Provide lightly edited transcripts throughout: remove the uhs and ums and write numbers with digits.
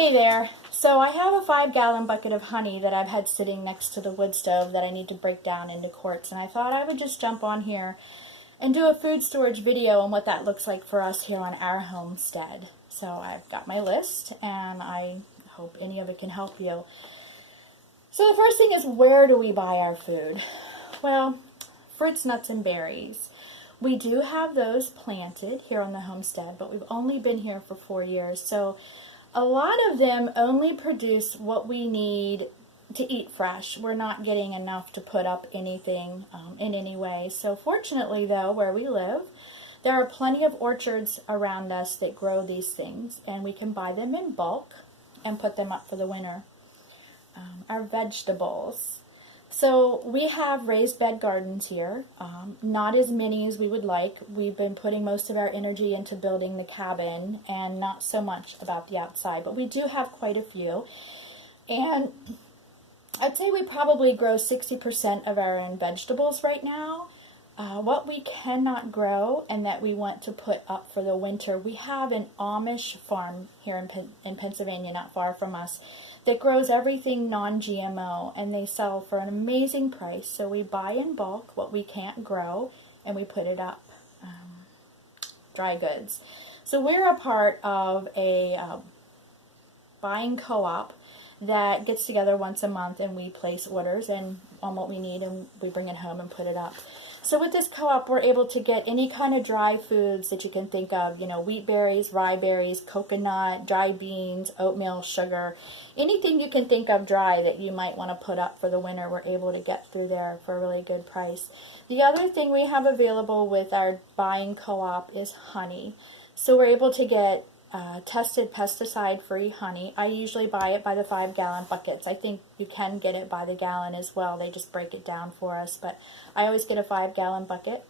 Hey there. So I have a 5-gallon bucket of honey that I've had sitting next to the wood stove that I need to break down into quarts, and I thought I would just jump on here and do a food storage video on what that looks like for us here on our homestead. So I've got my list, and I hope any of it can help you. So the first thing is, where do we buy our food? Well, fruits, nuts, and berries. We do have those planted here on the homestead, but we've only been here for 4 years, so a lot of them only produce what we need to eat fresh. We're not getting enough to put up anything in any way. So fortunately, though, where we live, there are plenty of orchards around us that grow these things, and we can buy them in bulk and put them up for the winter. Our vegetables. So we have raised bed gardens here, not as many as we would like. We've been putting most of our energy into building the cabin and not so much about the outside, but we do have quite a few. And I'd say we probably grow 60% of our own vegetables right now. What we cannot grow and that we want to put up for the winter, we have an Amish farm here in Pennsylvania, not far from us, that grows everything non-GMO, and they sell for an amazing price. So we buy in bulk what we can't grow, and we put it up. Dry goods. So we're a part of a buying co-op that gets together once a month, and we place orders and on what we need, and we bring it home and put it up. So with this co-op, we're able to get any kind of dry foods that you can think of, wheat berries, rye berries, coconut, dry beans, oatmeal, sugar, anything you can think of dry that you might want to put up for the winter, we're able to get through there for a really good price. The other thing we have available with our buying co-op is honey. So we're able to get tested pesticide-free honey. I usually buy it by the 5-gallon buckets. I think you can get it by the gallon as well. They just break it down for us, but I always get a 5-gallon bucket.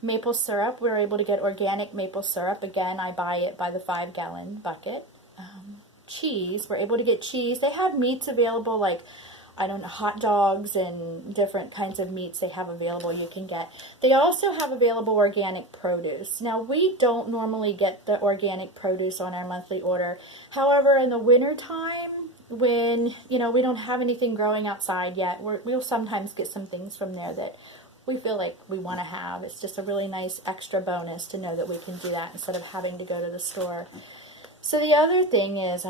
Maple syrup, we're able to get organic maple syrup. Again, I buy it by the 5-gallon bucket. Cheese, we're able to get cheese. They have meats available, like hot dogs and different kinds of meats they have available you can get. They also have available organic produce. Now, we don't normally get the organic produce on our monthly order. However, in the winter time, when, we don't have anything growing outside yet, we'll sometimes get some things from there that we feel like we want to have. It's just a really nice extra bonus to know that we can do that instead of having to go to the store. So the other thing is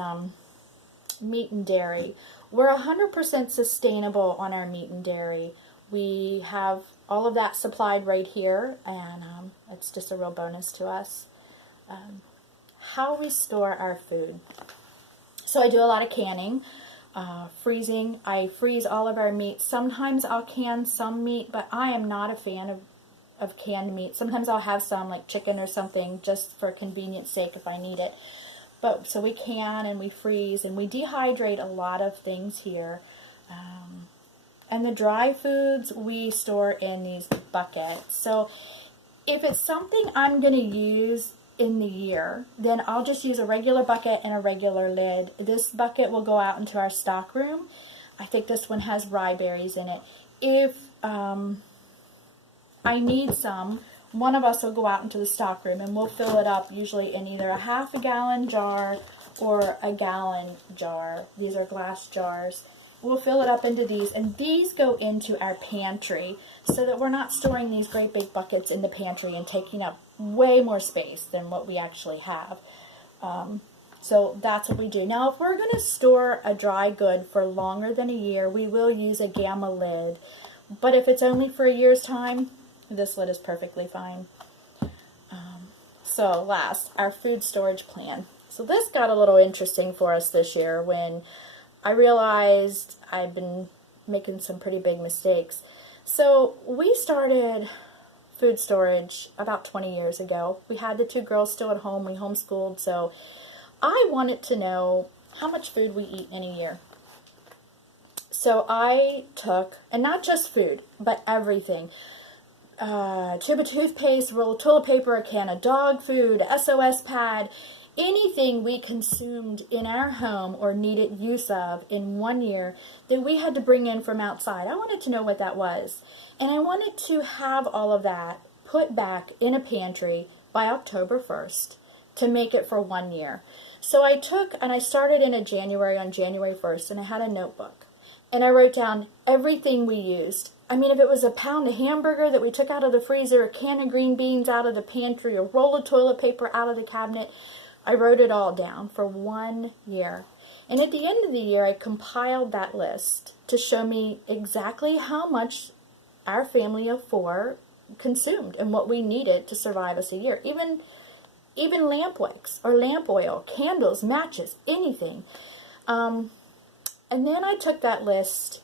meat and dairy. We're 100% sustainable on our meat and dairy. We have all of that supplied right here, and it's just a real bonus to us. How we store our food. So I do a lot of canning, freezing. I freeze all of our meat. Sometimes I'll can some meat, but I am not a fan of canned meat. Sometimes I'll have some, like chicken or something, just for convenience sake if I need it. But so we can and we freeze and we dehydrate a lot of things here. And the dry foods we store in these buckets. So if it's something I'm going to use in the year, then I'll just use a regular bucket and a regular lid. This bucket will go out into our stock room. I think this one has rye berries in it. If I need some, one of us will go out into the stock room and we'll fill it up usually in either a half-a-gallon jar or a gallon jar. These are glass jars. We'll fill it up into these, and these go into our pantry so that we're not storing these great big buckets in the pantry and taking up way more space than what we actually have. So that's what we do. Now, if we're going to store a dry good for longer than a year, we will use a gamma lid. But if it's only for a year's time, this lid is perfectly fine. So last, our food storage plan. So this got a little interesting for us this year when I realized I'd been making some pretty big mistakes. So we started food storage about 20 years ago. We had the 2 girls still at home. We homeschooled, so I wanted to know how much food we eat in a year. So I took, and not just food, but everything. Tube of toothpaste, roll of toilet paper, a can of dog food, SOS pad, anything we consumed in our home or needed use of in 1 year that we had to bring in from outside. I wanted to know what that was. And I wanted to have all of that put back in a pantry by October 1st to make it for 1 year. So I took, and I started in January, on January 1st, and I had a notebook. And I wrote down everything we used. I mean, if it was a pound of hamburger that we took out of the freezer, a can of green beans out of the pantry, a roll of toilet paper out of the cabinet, I wrote it all down for 1 year. And at the end of the year, I compiled that list to show me exactly how much our family of 4 consumed and what we needed to survive us a year. Even lamp wicks or lamp oil, candles, matches, anything. And then I took that list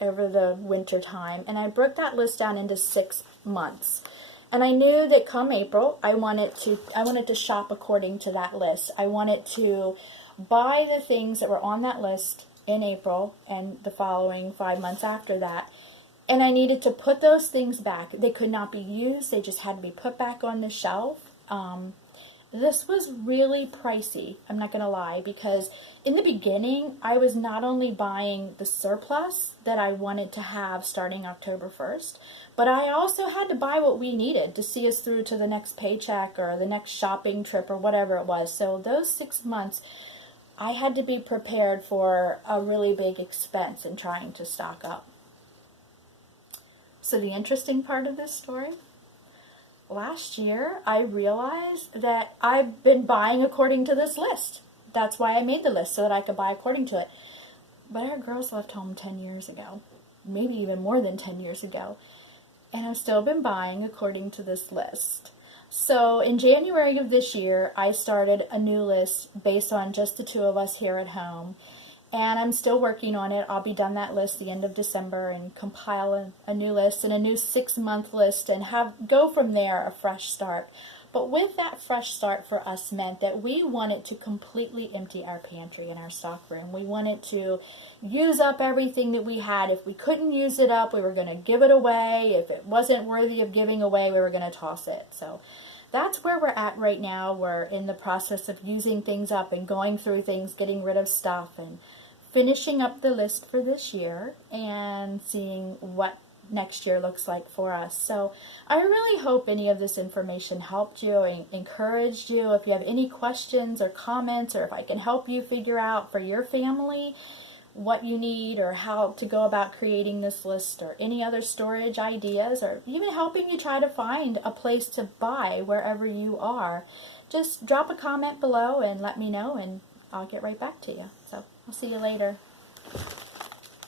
over the winter time, and I broke that list down into 6 months. And I knew that come April, I wanted to shop according to that list. I wanted to buy the things that were on that list in April and the following 5 months after that. And I needed to put those things back. They could not be used. They just had to be put back on the shelf. This was really pricey, I'm not going to lie, because in the beginning, I was not only buying the surplus that I wanted to have starting October 1st, but I also had to buy what we needed to see us through to the next paycheck or the next shopping trip or whatever it was. So those 6 months, I had to be prepared for a really big expense in trying to stock up. So the interesting part of this story, last year, I realized that I've been buying according to this list. That's why I made the list, so that I could buy according to it. But our girls left home 10 years ago, maybe even more than 10 years ago, and I've still been buying according to this list. So in January of this year, I started a new list based on just the 2 of us here at home. And I'm still working on it. I'll be done that list the end of December and compile a new list and a new 6-month list and go from there, a fresh start. But with that fresh start for us meant that we wanted to completely empty our pantry and our stock room. We wanted to use up everything that we had. If we couldn't use it up, we were going to give it away. If it wasn't worthy of giving away, we were going to toss it. So that's where we're at right now. We're in the process of using things up and going through things, getting rid of stuff, and finishing up the list for this year and seeing what next year looks like for us. So I really hope any of this information helped you and encouraged you. If you have any questions or comments, or if I can help you figure out for your family what you need or how to go about creating this list, or any other storage ideas, or even helping you try to find a place to buy wherever you are, just drop a comment below and let me know, and I'll get right back to you. So I'll see you later.